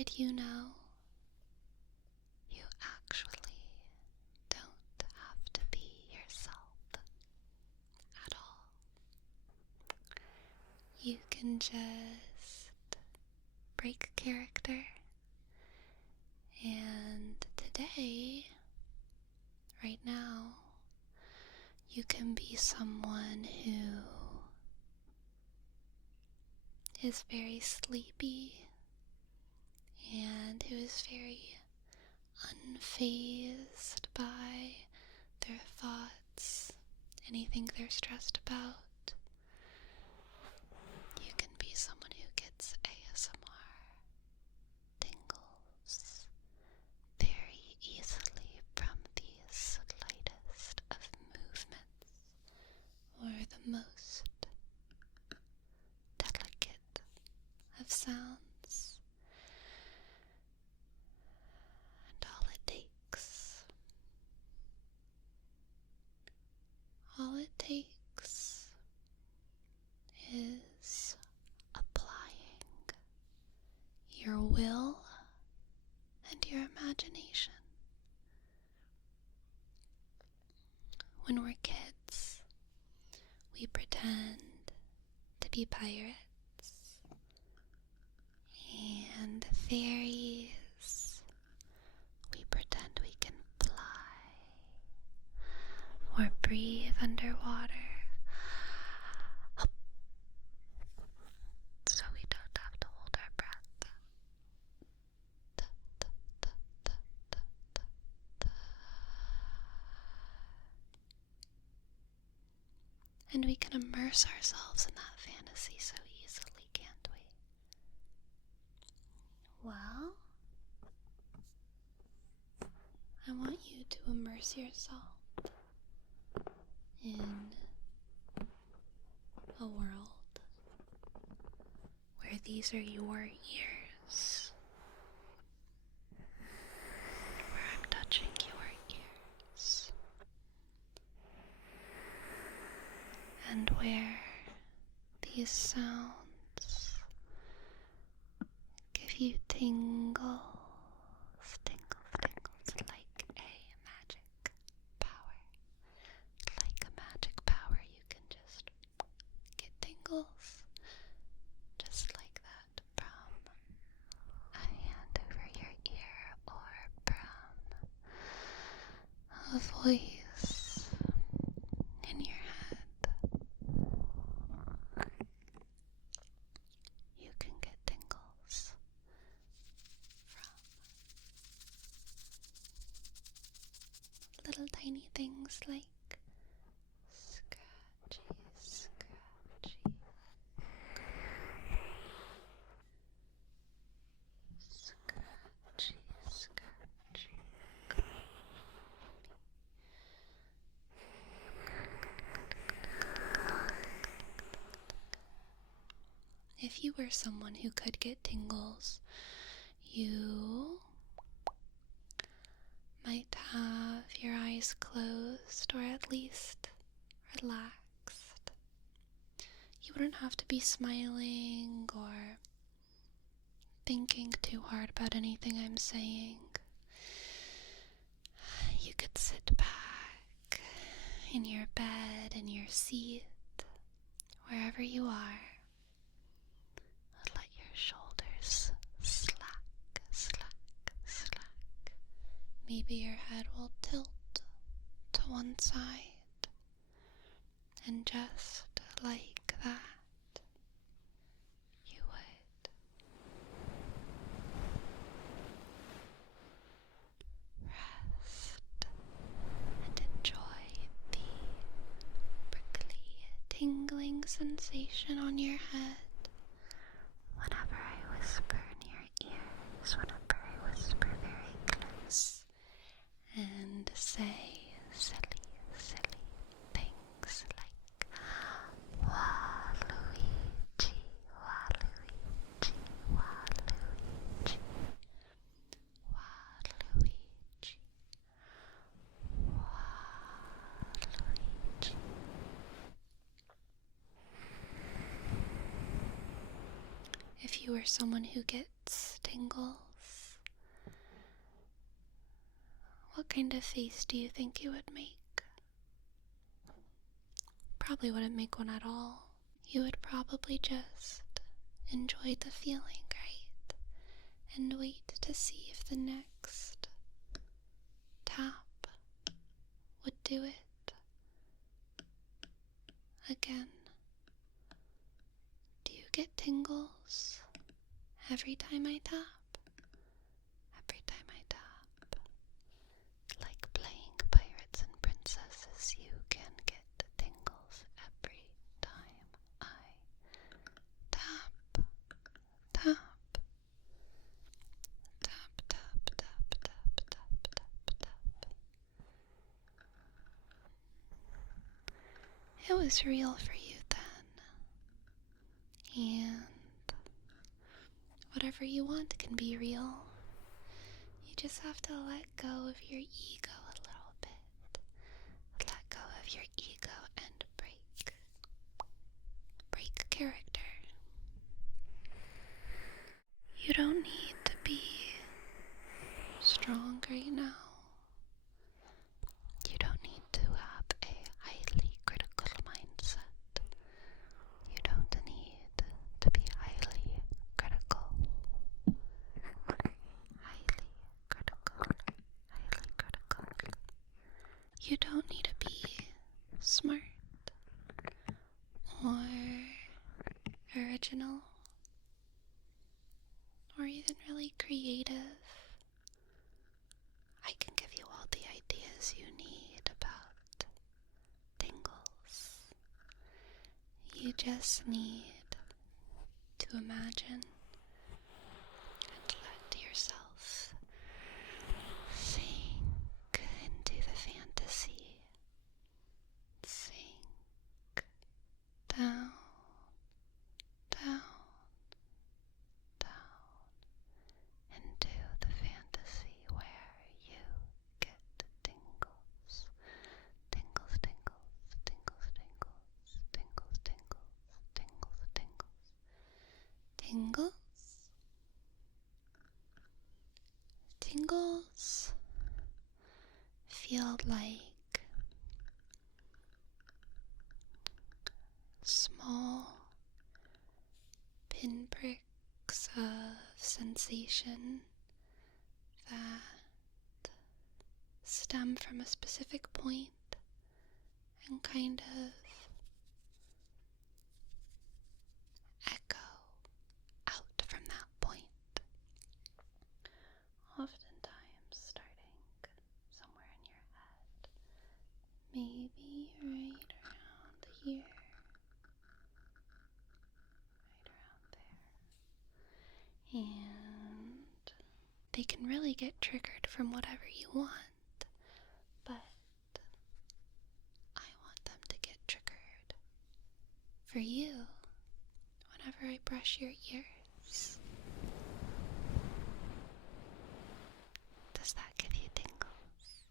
Did you know you actually don't have to be yourself at all? You can just break character, and today, right now, you can be someone who is very sleepy and who is very unfazed by their thoughts, anything they're stressed about. You can be someone who gets ASMR tingles very easily from the slightest of movements or the most delicate of sounds. And all it takes is applying your will and your imagination. When we're kids, we pretend to be pirates and fairies. We pretend we can fly or breathe underwater, so we don't have to hold our breath. And we can immerse ourselves in that fantasy so easily, can't we? Well, I want you to immerse yourself in a world where these are your ears, where I'm touching your ears, and where these sounds give you tingles, like a magic power. Like a magic power, you can just get tingles just like that from a hand over your ear or from a voice in your head. You can get tingles from little tiny things like scratchy, scratchy, scratchy, scratchy. If you were someone who could get tingles, you might have your eyes closed or at least relaxed. You wouldn't have to be smiling or thinking too hard about anything I'm saying. You could sit back in your bed, in your seat, wherever you are. Let your shoulders slack, slack, slack. Maybe your head will tilt to one side, and just like that, you would rest and enjoy the prickly, tingling sensation on your head whenever I whisper in your ears, whenever I whisper very close and say silly, silly things like Waluigi, Waluigi, Waluigi, Waluigi, Waluigi. If you are someone who gets tingles, what kind of face do you think you would make? Probably wouldn't make one at all. You would probably just enjoy the feeling, right? And wait to see if the next tap would do it again. Do you get tingles every time I tap? Every time I tap. Like playing pirates and princesses, you can get tingles every time I tap. Tap. Tap, tap, tap, tap, tap, tap, tap. It was real for you then. And whatever you want can be real. You just have to let go of your ego a little bit. Let go of your ego and break character. You don't need to be strong right now. You don't need to have a highly critical mindset. You don't need to be highly critical. Highly critical. You don't need to be smart or original or even really creative. I can give you all the ideas you need about tingles. You just need to imagine and let yourself sink into the fantasy. Sink down, down, down into the fantasy where you get tingles. Tingles, tingles, tingles, tingles, tingles, tingles, tingles, tingles. Tingles? Tingles feel like small pinpricks of sensation that stem from a specific point and kind of echo out from that point. Oftentimes starting somewhere in your head, maybe right around here, right around there. And they can really get triggered from whatever you want, but I want them to get triggered for you whenever I brush your ears. Does that give you tingles?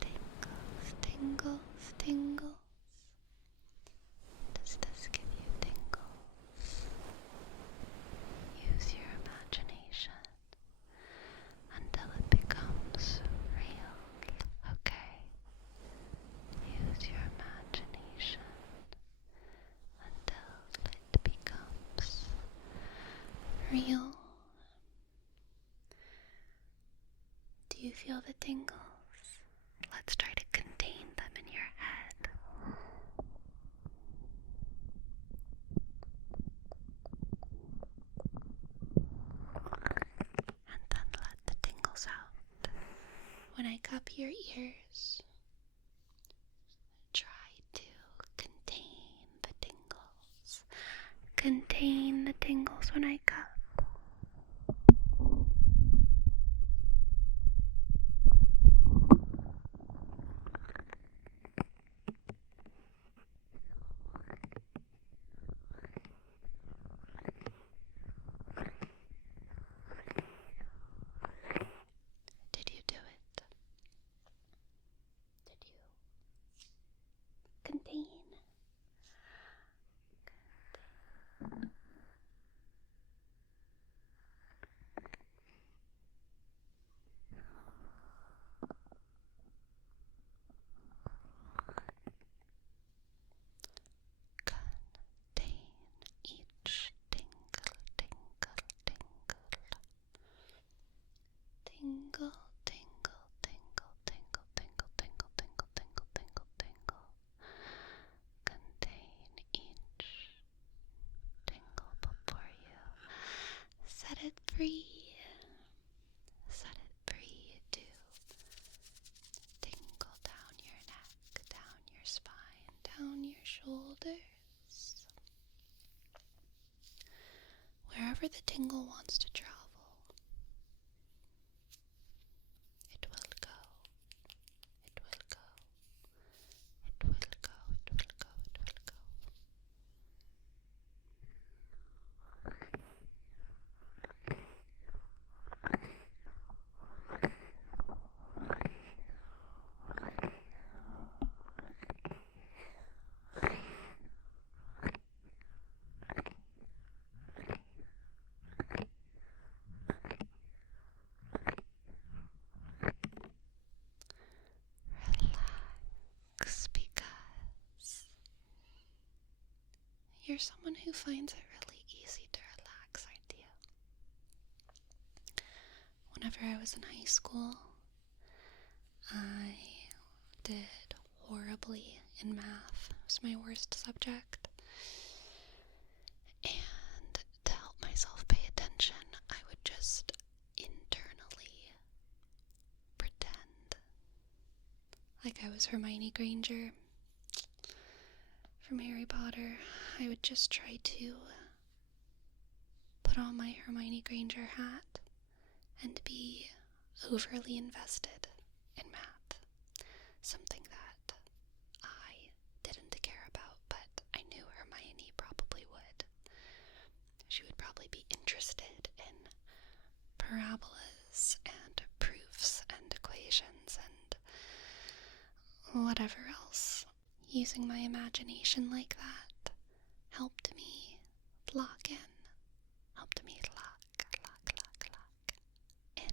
Tingles, tingles, tingles. Does this give you tingles? Use your imagination until it becomes real, okay? Use your imagination until it becomes real. Do you feel the tingles? Let's try to contain them in your head. And then let the tingles out. When I cup your ears, try to contain the tingles. Contain the tingles when I cup. Did you do it? Did you contain? free. Set it free to tingle down your neck, down your spine, down your shoulders. Wherever the tingle wants to travel, it will go. It will go. It will go. It will go. It will go. Relax, because you're someone who finds it really easy to relax, aren't you? Whenever I was in high school, I did horribly in math. It was my worst subject. And to help myself pay attention, I would just internally pretend like I was Hermione Granger from Harry Potter. I would just try to put on my Hermione Granger hat and be overly invested in math. Something that I didn't care about, but I knew Hermione probably would. She would probably be interested in parabolas and proofs and equations and whatever else. Using my imagination like that helped me lock in. Helped me lock in.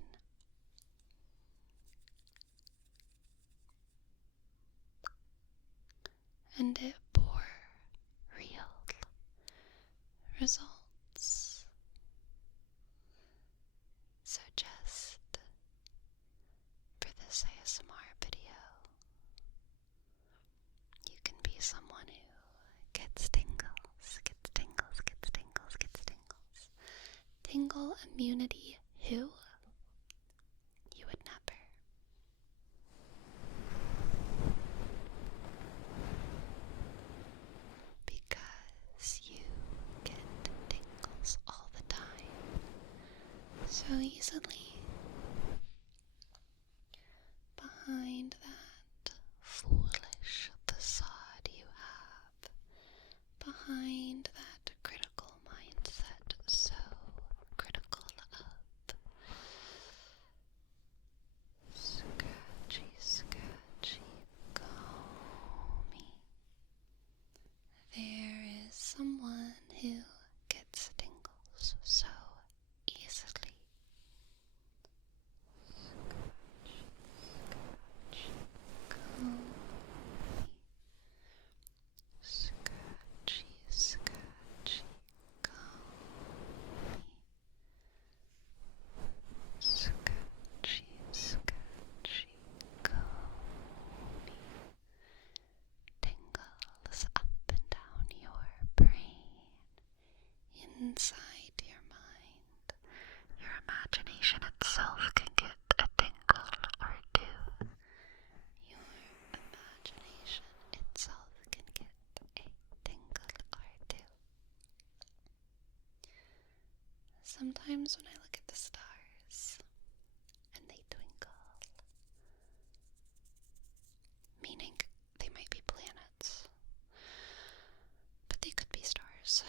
And it bore real results. So just for this ASMR video, you can be someone who gets tingles, gets tingles, gets tingles, gets tingles. Tingle immunity who? You would never. Because you get tingles all the time, so easily. Behind that foolish facade you have, behind that critical mindset, so critical of scratchy, scratchy, comey, there is someone who gets tingles so easily. Scratchy, scratchy, comey. Scratchy, scratchy, comey. Tingles up and down your brain, inside your mind. Your imagination itself can get a tingle or two. Your imagination itself can get a tingle or two. Sometimes when I look at the stars and they twinkle, meaning they might be planets, but they could be stars.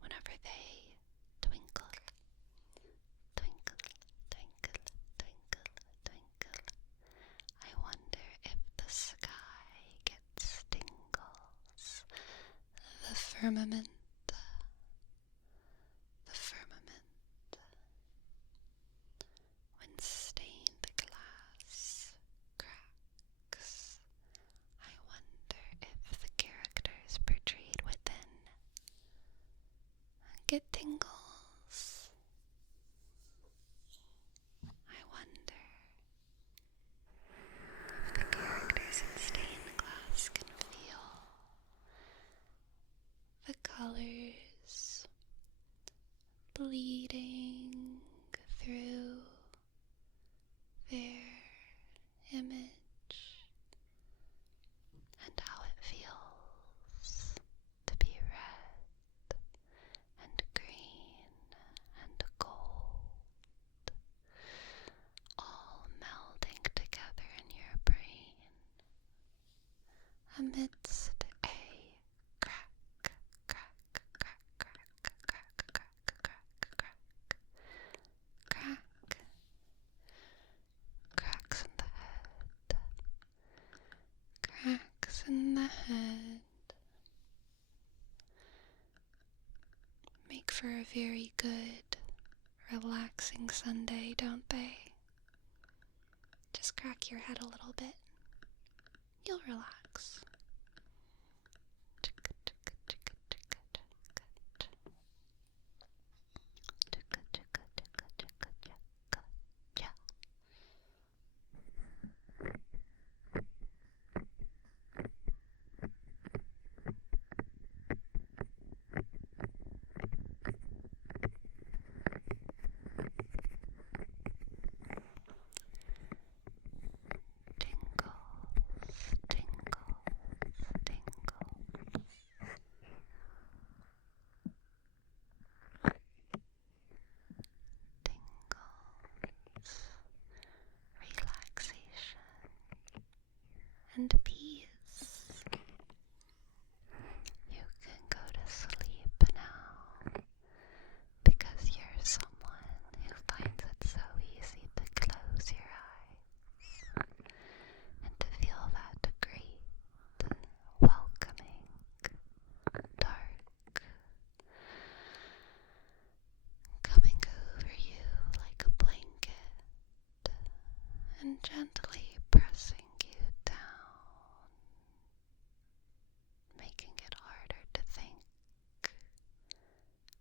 Whenever they twinkle, twinkle, twinkle, twinkle, twinkle, I wonder if the sky gets tingles. The firmament, when stained glass cracks, I wonder if the characters portrayed within get tingles. I wonder if the characters in stained glass can feel the colors bleeding through their image, and how it feels to be red and green and gold, all melding together in your brain amidst a crack, crack, crack, crack, crack, crack, crack, crack, crack, cracks in the head, cracks in the head make for a very good, relaxing Sunday, don't they? Just crack your head a little bit. You'll relax. Relaxation and peace. You can go to sleep now because you're someone who finds it so easy to close your eyes and to feel that great, welcoming, dark coming over you like a blanket and gently pressing you down, making it harder to think,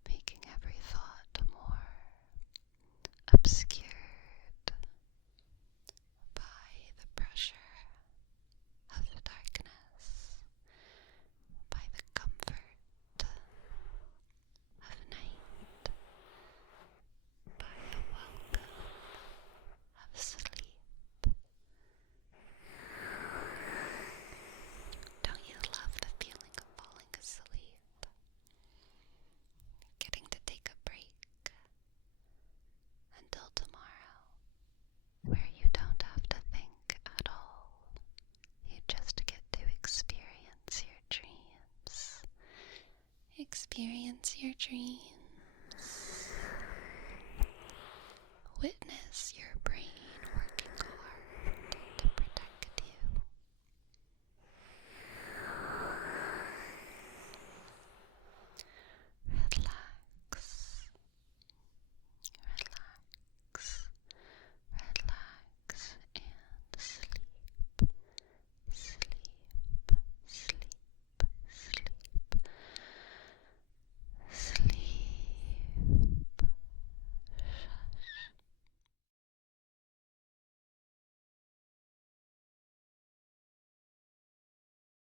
making every thought more obscured by the pressure of the darkness, by the comfort of night, by the welcome of sleep. Don't you love the feeling of falling asleep? Getting to take a break until tomorrow, where you don't have to think at all. You just get to experience your dreams. Experience your dreams. Witness your